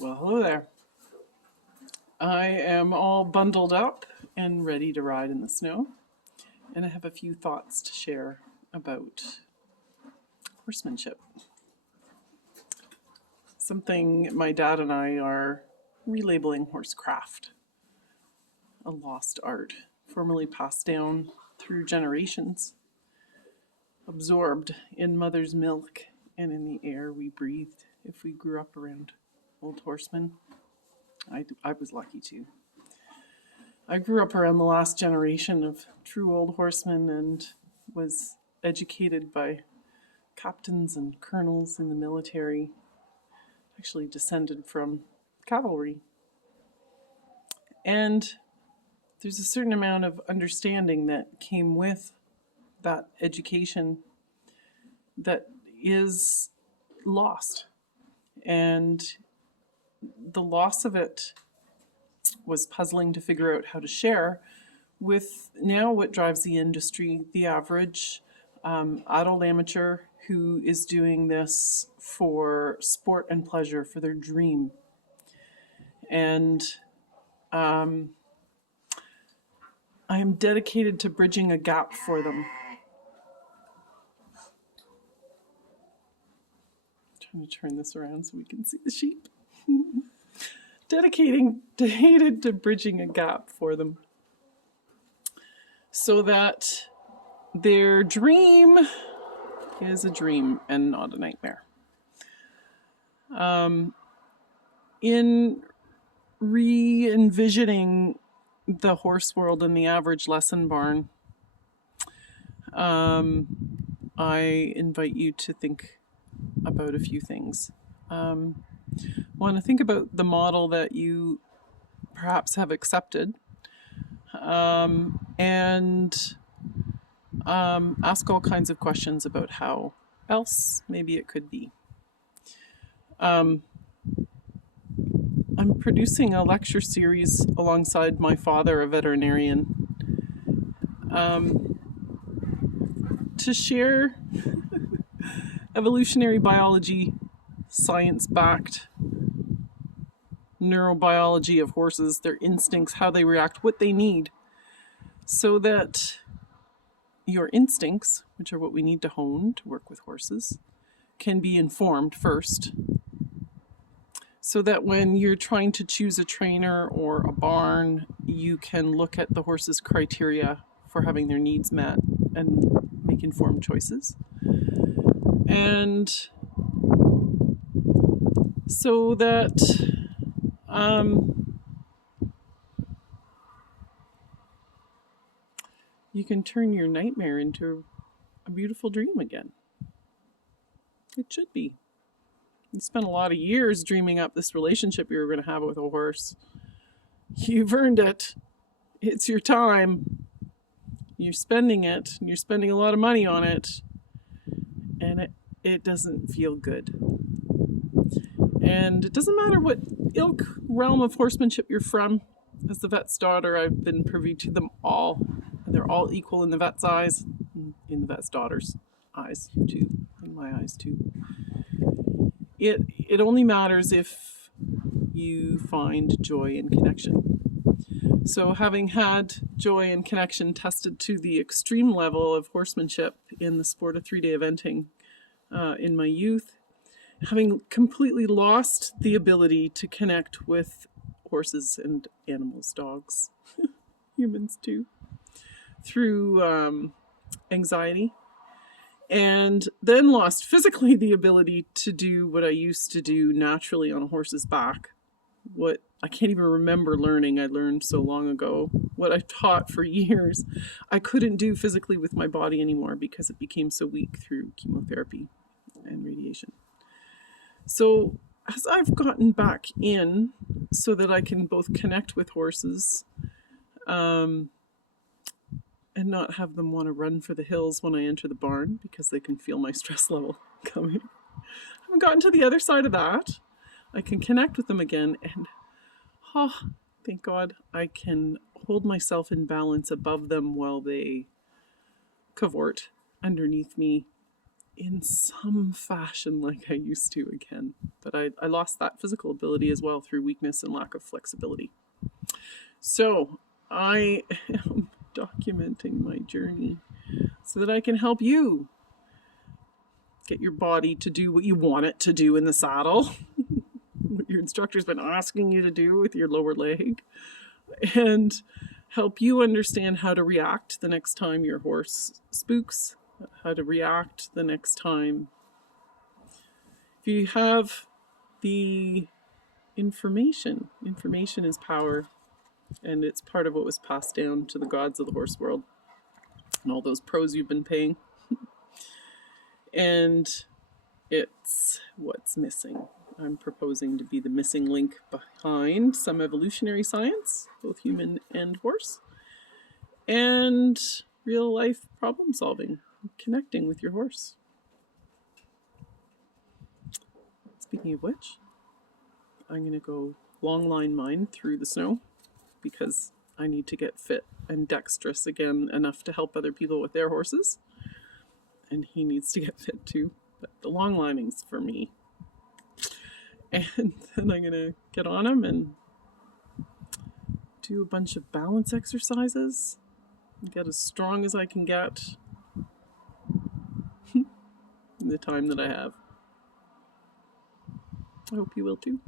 Well, hello there. I am all bundled up and ready to ride in the snow, and I have a few thoughts to share about horsemanship. Something my dad and I are relabeling horsecraft, a lost art, formerly passed down through generations, absorbed in mother's milk and in the air we breathed if we grew up around old horsemen. I was lucky too. I grew up around the last generation of true old horsemen and was educated by captains and colonels in the military, actually descended from cavalry. And there's a certain amount of understanding that came with that education that is lost. And the loss of it was puzzling to figure out how to share with now what drives the industry, the average adult amateur who is doing this for sport and pleasure, for their dream. And I am dedicated to bridging a gap for them. I'm trying to turn this around so we can see the sheep. Dedicated to bridging a gap for them so that their dream is a dream and not a nightmare. In re-envisioning the horse world in the average lesson barn, I invite you to think about a few things. Want to think about the model that you perhaps have accepted, and ask all kinds of questions about how else maybe it could be. I'm producing a lecture series alongside my father, a veterinarian, to share evolutionary biology, science-backed neuro-biology of horses, their instincts, how they react, what they need, so that your instincts, which are what we need to hone to work with horses, can be informed first, so that when you're trying to choose a trainer or a barn, you can look at the horse's criteria for having their needs met and make informed choices. And so that you can turn your nightmare into a beautiful dream again. It should be. You spent a lot of years dreaming up this relationship you were going to have with a horse. You've earned it. It's your time. You're spending it. You're spending a lot of money on it. And it doesn't feel good. And it doesn't matter what ilk, realm of horsemanship you're from. As the vet's daughter, I've been privy to them all. And they're all equal in the vet's eyes, in the vet's daughter's eyes too, in my eyes too. It only matters if you find joy and connection. So having had joy and connection tested to the extreme level of horsemanship in the sport of 3-day eventing in my youth, having completely lost the ability to connect with horses and animals, dogs, humans too, through anxiety, and then lost physically the ability to do what I used to do naturally on a horse's back. What I can't even remember learning, I learned so long ago. What I taught for years, I couldn't do physically with my body anymore because it became so weak through chemotherapy and radiation. So as I've gotten back in so that I can both connect with horses and not have them want to run for the hills when I enter the barn because they can feel my stress level coming. I haven't gotten to the other side of that. I can connect with them again, and thank God I can hold myself in balance above them while they cavort underneath me in some fashion like I used to again. But but I lost that physical ability as well through weakness and lack of flexibility. So I am documenting my journey so that I can help you get your body to do what you want it to do in the saddle, what your instructor's been asking you to do with your lower leg, and help you understand how to react the next time your horse spooks, how to react the next time. If you have the information is power, and it's part of what was passed down to the gods of the horse world and all those pros you've been paying. And it's what's missing. I'm proposing to be the missing link behind some evolutionary science, both human and horse, and real life problem solving, connecting with your horse. Speaking of which, I'm going to go long line mine through the snow because I need to get fit and dexterous again enough to help other people with their horses. And he needs to get fit too. But the long lining's for me. And then I'm going to get on him and do a bunch of balance exercises. Get as strong as I can get in the time that I have. I hope you will too.